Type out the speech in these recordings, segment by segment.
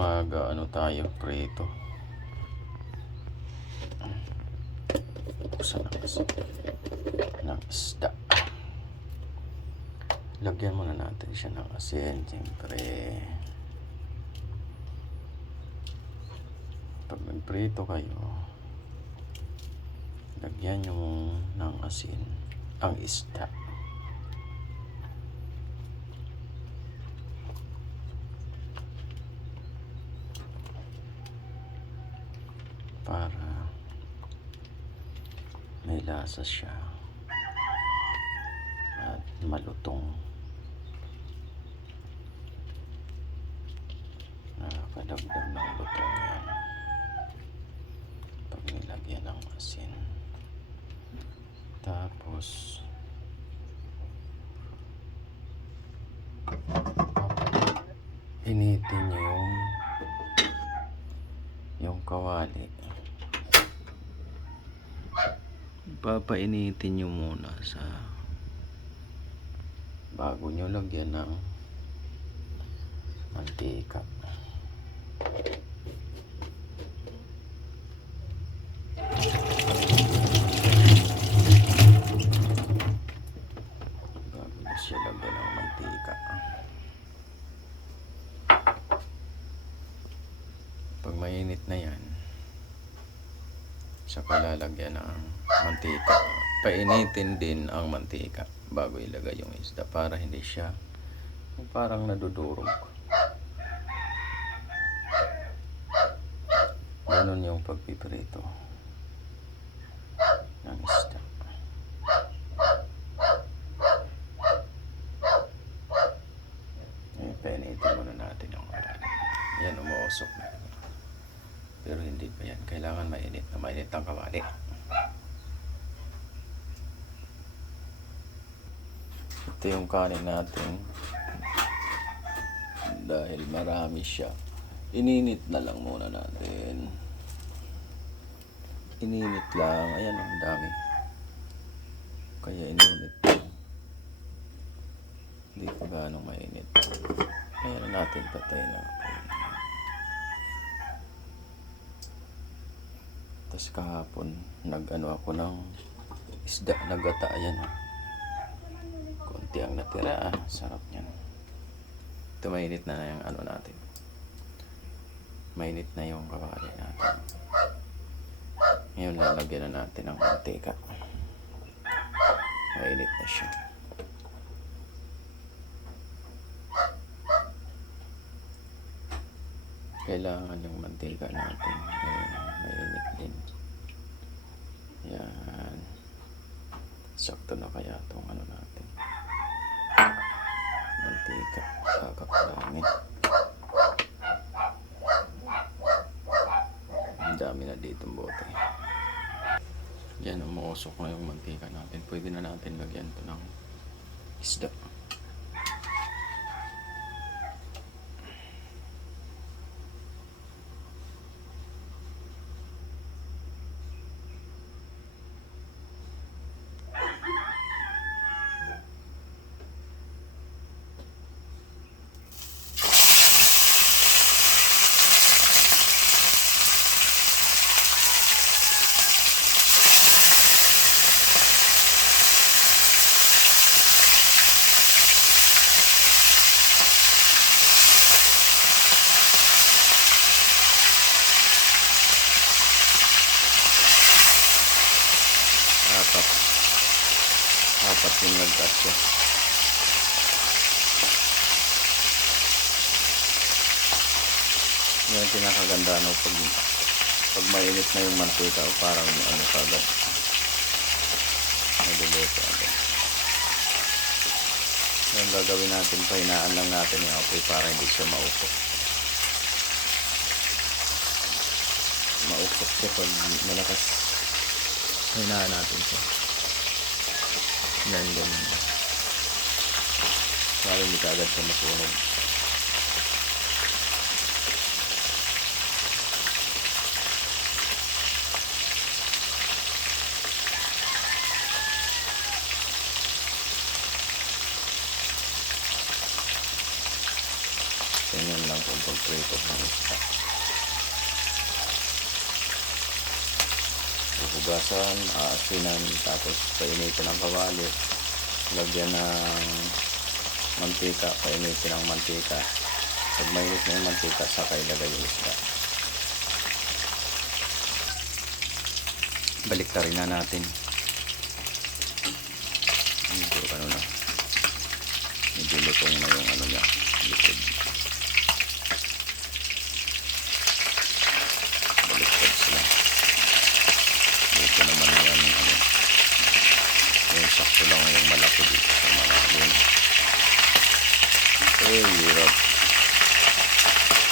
mag ano tayo prito. Buksan ang is- ng isda. Lagyan muna natin siya ng asin siyempre. Pag nagprito kayo lagyan nyo ng asin ang isda para may lasa siya. At malutong. Nakakadagdag ng lutong yan. Pag nilagyan ng asin. Tapos initin niyo yung yung kawali papainitin nyo muna sa bago nyo lagyan ng mantika bago nyo siya lagyan ng mantika pag mainit na yan saka lalagyan ng mantika. Painitin din ang mantika bago ilagay yung isda para hindi siya parang nadudurog. Ganun yung pagpiprito ng isda. Eh, painitin muna natin yung kawali. Yan, umuusok na. Pero hindi pa yan. Kailangan mainit na mainit ang kawali. Ito yung kanin natin. Dahil marami siya. Ininit na lang muna natin. Ininit lang. Ayan, ang dami. Kaya ininit. Hindi pa gaano mainit. Ayan natin patay na. Tapos kahapon, nag-ano ako ng isda na gata. Ayan ah. Konti ang natira ah. Sarap niyan. Ito mainit na na yung ano natin. Mainit na yung kawali natin. Ngayon lalagyan na natin ng mantika. Mainit na siya. Kailangan yung mantika natin. Ngayon, mainit din. Yan. Sakto na kaya itong ano natin. Mantika. Kakakarami. Ang dami na dito bote. Yan, umuusok na yung mantika natin. Pwede na natin lagyan to ng isda. Yung nagkasya. Yan yung pinakaganda no pag pag mainit na yung mantika parang ano kagad. Naluluto agad. Yan gagawin natin, pahinaan lang natin yung apoy para hindi siya maukok. Maukok siya pag malakas Hinaan natin siya. Yan, ganyan. Para hindi kagad siya masunog. Ganyan lang kung pagprito ng isda. Hugasan, aasinan, tapos painitin ng kawali. Lagyan ng mantika, painitin ng mantika. Pag mainit na yung mantika, saka ilagay yung isda. Balik rin na natin. Medyo ano na. Medyo lutong na yung ano niya. Likod. Baliktad sila. Dito naman yan ano. Yung sakto lang yung malaki dito sa malalim. Ay, hirap.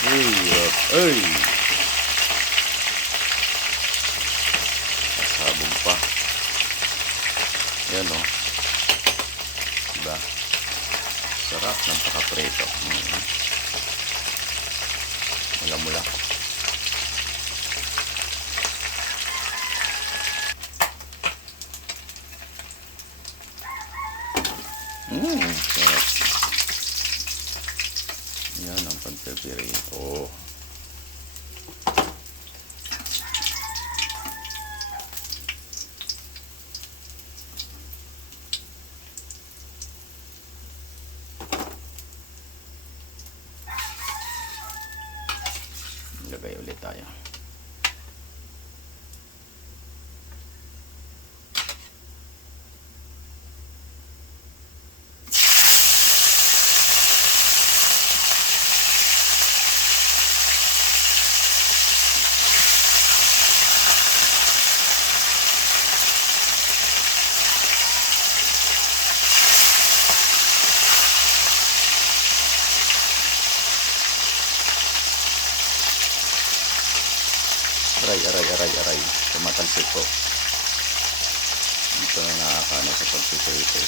Ay, hirap. Ay! Sabog pa. Yan o. Diba? Sarap ng pakapreto. Mm. Mula-mula. Mmm, sarap. Yan ang pagpipirito. Lagay ulit tayo. Aray, aray, aray, aray. Tumatalsik ko. Ito na nakakano sa pagpipirito.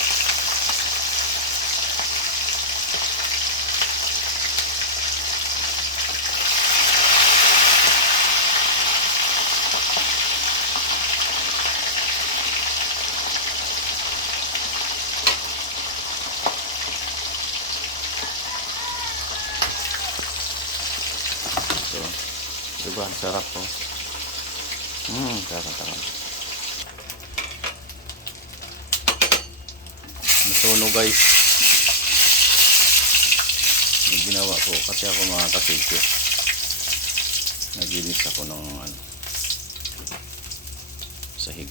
So, diba, ang sarap po. Mmm, kakatakam. Nasunog guys. May ginawa ko kasi ako mga kasityo. Naginis ako ng ano, sahig.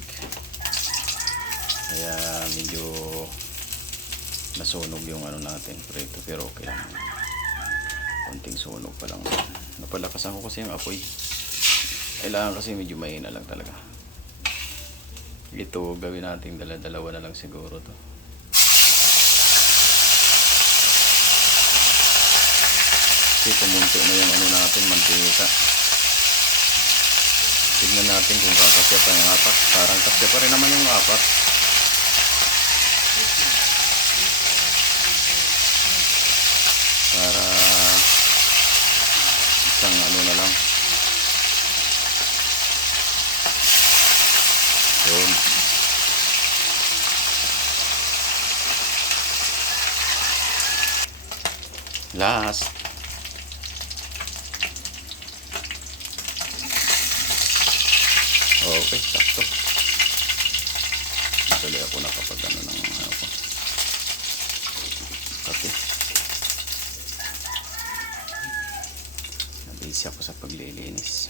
Kaya medyo nasunog yung ano natin prito pero okay lang. Konting sunog pa lang. Napalakasan ko kasi yung apoy. Kailangan kasi medyo mahina lang talaga. Ito, gawin natin dala-dalawa na lang siguro to. Kasi pumunti na yung ano natin, mantika. Tignan natin kung kakasya pa yung apat. Parang kasya pa rin naman yung apat. Para isang ano na lang. Yun. Last. Okay, sakto. Tuloy ako nakapag ano ng ano ko. Kape. Nabisi ako sa paglilinis.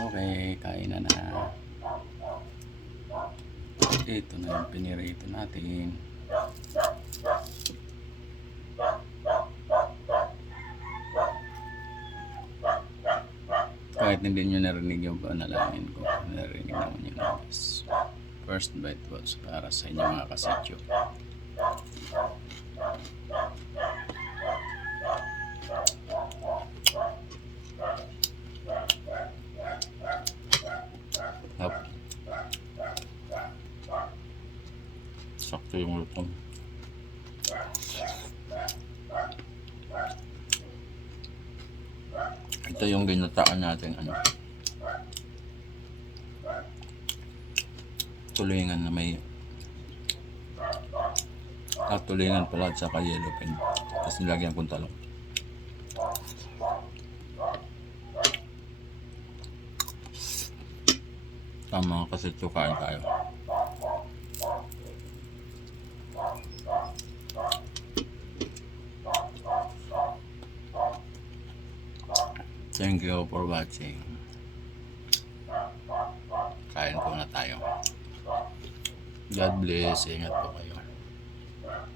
Okay, kain na na. Ito na yung pinirito natin. Kahit hindi nyo narinig yung panalangin ko, narinig naman yung. First bite was para sa inyo mga kasetyo. Hop. Sakto yung lutong. Ito yung ginataan natin ano. Tulingan na may Ah, tulingan pala at saka yellow pin. Tapos nilagyan kong talong. Tama kasi tukain tayo. Thank you for watching. Kain po na tayo. God bless. Ingat po kayo.